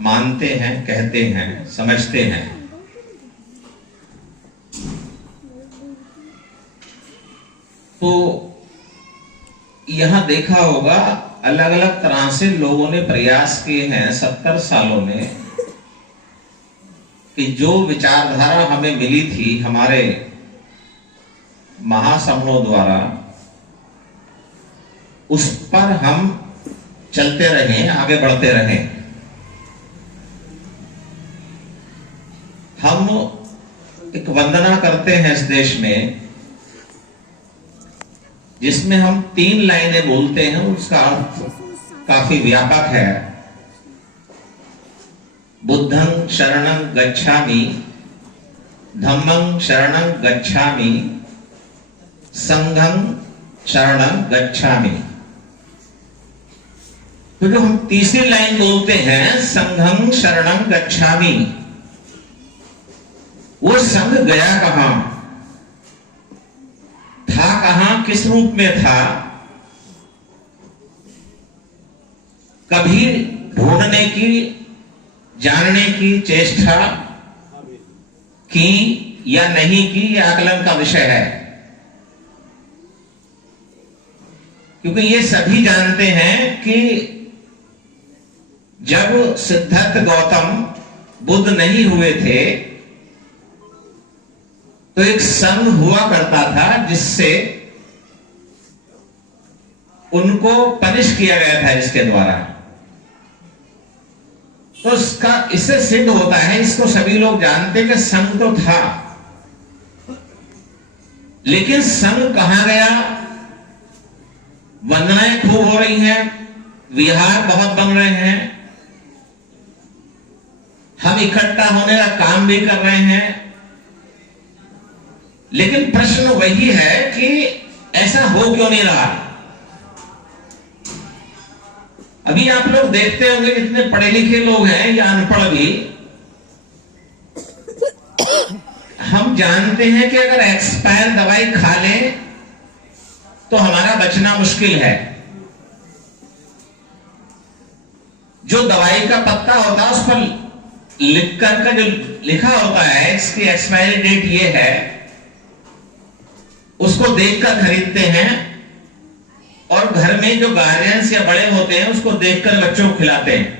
मानते हैं, कहते हैं, समझते हैं। तो यहां देखा होगा अलग अलग तरह से लोगों ने प्रयास किए हैं 70 सालों में कि जो विचारधारा हमें मिली थी हमारे महासमनों द्वारा, उस पर हम चलते रहें, आगे बढ़ते रहें। हम एक वंदना करते हैं इस देश में, जिसमें हम 3 लाइनें बोलते हैं, उसका अर्थ काफी व्यापक है। बुद्धं शरणं गच्छामि, धम्मं शरणं गच्छामि, संघं शरणं गच्छामि। तो जो हम तीसरी लाइन बोलते हैं संघं शरणं गच्छामि, वो संघ गया कहां, था कहां, किस रूप में था, कभी ढूंढने की, जानने की चेष्टा की या नहीं की, यह आकलन का विषय है। क्योंकि ये सभी जानते हैं कि जब सिद्धार्थ गौतम बुद्ध नहीं हुए थे तो एक संघ हुआ करता था जिससे उनको पनिश किया गया था इसके द्वारा। तो इससे सिद्ध होता है, इसको सभी लोग जानते कि संघ तो था, लेकिन संघ कहां गया। वंदनाएं खूब हो रही हैं, विहार बहुत बन रहे हैं, हम इकट्ठा होने का काम भी कर रहे हैं, लेकिन प्रश्न वही है कि ऐसा हो क्यों नहीं रहा। अभी आप लोग देखते होंगे जितने पढ़े लिखे लोग हैं या अनपढ़ भी, हम जानते हैं कि अगर एक्सपायर दवाई खा लें तो हमारा बचना मुश्किल है। जो दवाई का पत्ता होता है उस पर लिखकर का जो लिखा होता है इसकी एक्सपायरी डेट ये है, उसको देखकर खरीदते हैं और घर में जो गार्जियंस या बड़े होते हैं उसको देखकर बच्चों को खिलाते हैं।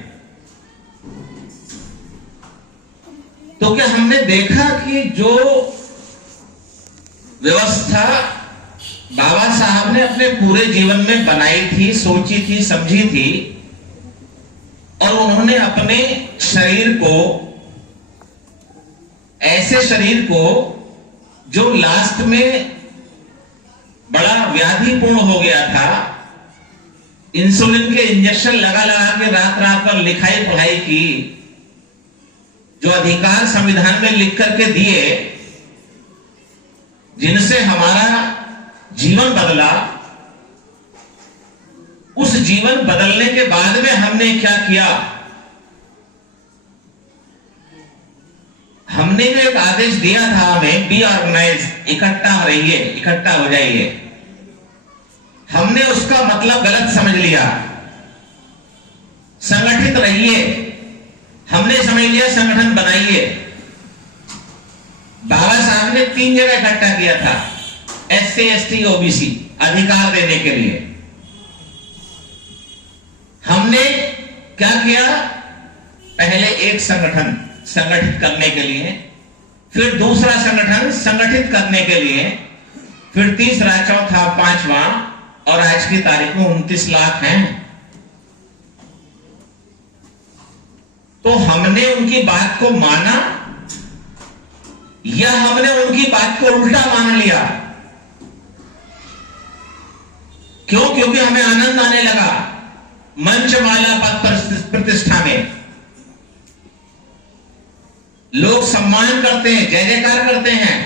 तो क्या हमने देखा कि जो व्यवस्था बाबा साहब ने अपने पूरे जीवन में बनाई थी, सोची थी, समझी थी, और उन्होंने अपने शरीर को, ऐसे शरीर को जो लास्ट में बड़ा व्याधिपूर्ण हो गया था, इंसुलिन के इंजेक्शन लगा लगा के रात रात भर लिखाई पढ़ाई की, जो अधिकार संविधान में लिख करके दिए, जिनसे हमारा जीवन बदला, उस जीवन बदलने के बाद में हमने क्या किया। हमने जो एक आदेश दिया था हमें, बी ऑर्गेनाइज, इकट्ठा रहिए, इकट्ठा हो जाइए, हमने उसका मतलब गलत समझ लिया। संगठित रहिए, हमने समझ लिया संगठन बनाइए। बाबा साहब ने 3 जगह इकट्ठा किया था, SC, ST, OBC, अधिकार देने के लिए। हमने क्या किया, पहले एक संगठन संगठित करने के लिए, फिर दूसरा संगठन संगठित करने के लिए, फिर तीसरा, चौथा, पांचवा, और आज की तारीख में 29 लाख हैं। तो हमने उनकी बात को माना या हमने उनकी बात को उल्टा मान लिया। क्यों? क्योंकि हमें आनंद आने लगा मंचमाला पद प्रतिष्ठा में। लोग सम्मान करते हैं, जय जयकार करते हैं।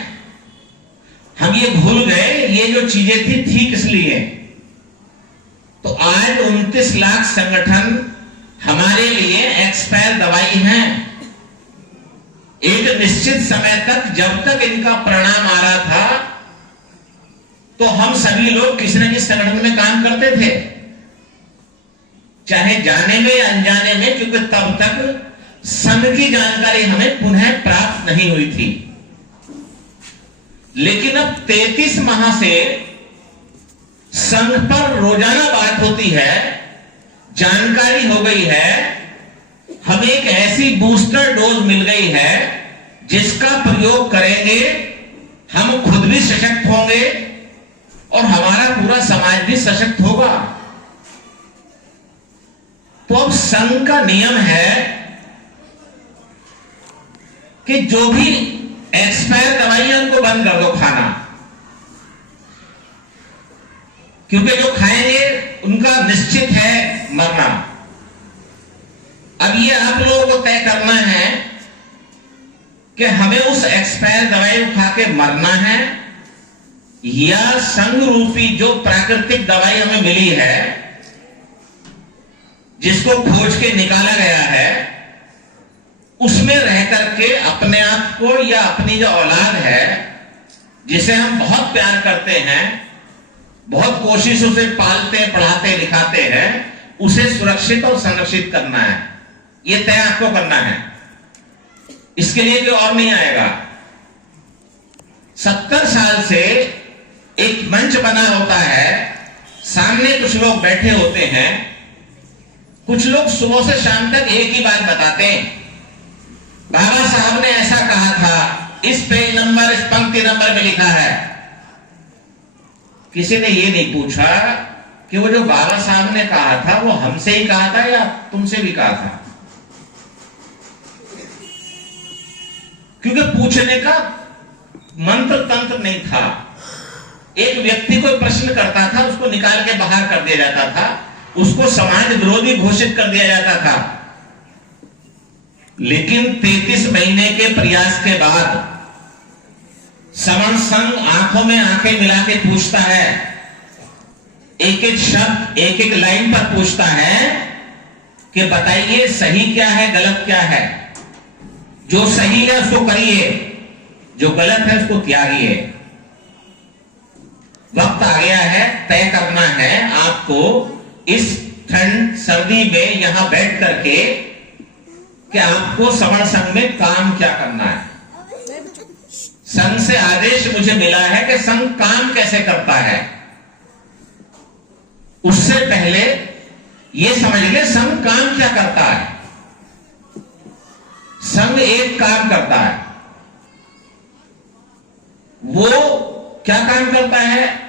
हम ये भूल गए ये जो चीजें थी किस लिए। तो आज 29 लाख संगठन हमारे लिए एक्सपायर दवाई हैं। एक निश्चित समय तक, जब तक इनका परिणाम आ रहा था, तो हम सभी लोग किसी न किसी संगठन में काम करते थे, चाहे जाने में या अनजाने में, क्योंकि तब तक संघ की जानकारी हमें पुनः प्राप्त नहीं हुई थी। लेकिन अब 33 माह से संघ पर रोजाना बात होती है, जानकारी हो गई है, हमें एक ऐसी बूस्टर डोज मिल गई है जिसका प्रयोग करेंगे, हम खुद भी सशक्त होंगे और हमारा पूरा समाज भी सशक्त होगा। तो अब संघ का नियम है कि जो भी एक्सपायर दवाइयां उनको बंद कर दो खाना, क्योंकि जो खाएंगे उनका निश्चित है मरना। अब ये आप लोगों को तय करना है कि हमें उस एक्सपायर दवाई को खा के मरना है या संघ रूपी जो प्राकृतिक दवाई हमें मिली है, जिसको खोज के निकाला गया है, उसमें रह करके अपने आप को या अपनी जो औलाद है जिसे हम बहुत प्यार करते हैं, बहुत कोशिशों से पालते पढ़ाते लिखाते हैं, उसे सुरक्षित और संरक्षित करना है। यह तय आपको करना है, इसके लिए कोई और नहीं आएगा। 70 साल से एक मंच बना होता है, सामने कुछ लोग बैठे होते हैं, कुछ लोग सुबह से शाम तक एक ही बात बताते हैं, बाबा साहब ने ऐसा कहा था, इस पेज नंबर, इस पंक्ति नंबर में लिखा है। किसी ने ये नहीं पूछा कि वो जो बाबा साहब ने कहा था वो हमसे ही कहा था या तुमसे भी कहा था, क्योंकि पूछने का मंत्र तंत्र नहीं था। एक व्यक्ति कोई प्रश्न करता था, उसको निकाल के बाहर कर दिया जाता था, उसको समाज विरोधी घोषित कर दिया जाता था। लेकिन 33 महीने के प्रयास के बाद समण संघ आंखों में आंखें मिला के पूछता है, एक एक शब्द एक एक लाइन पर पूछता है कि बताइए सही क्या है, गलत क्या है। जो सही है उसको करिए, जो गलत है उसको त्यागिए। वक्त आ गया है, तय करना है आपको इस ठंड सर्दी में यहां बैठ करके कि आपको समण संघ में काम क्या करना है। संघ से आदेश मुझे मिला है कि संघ काम कैसे करता है। उससे पहले यह समझ ले संघ काम क्या करता है। संघ एक काम करता है, वो क्या काम करता है?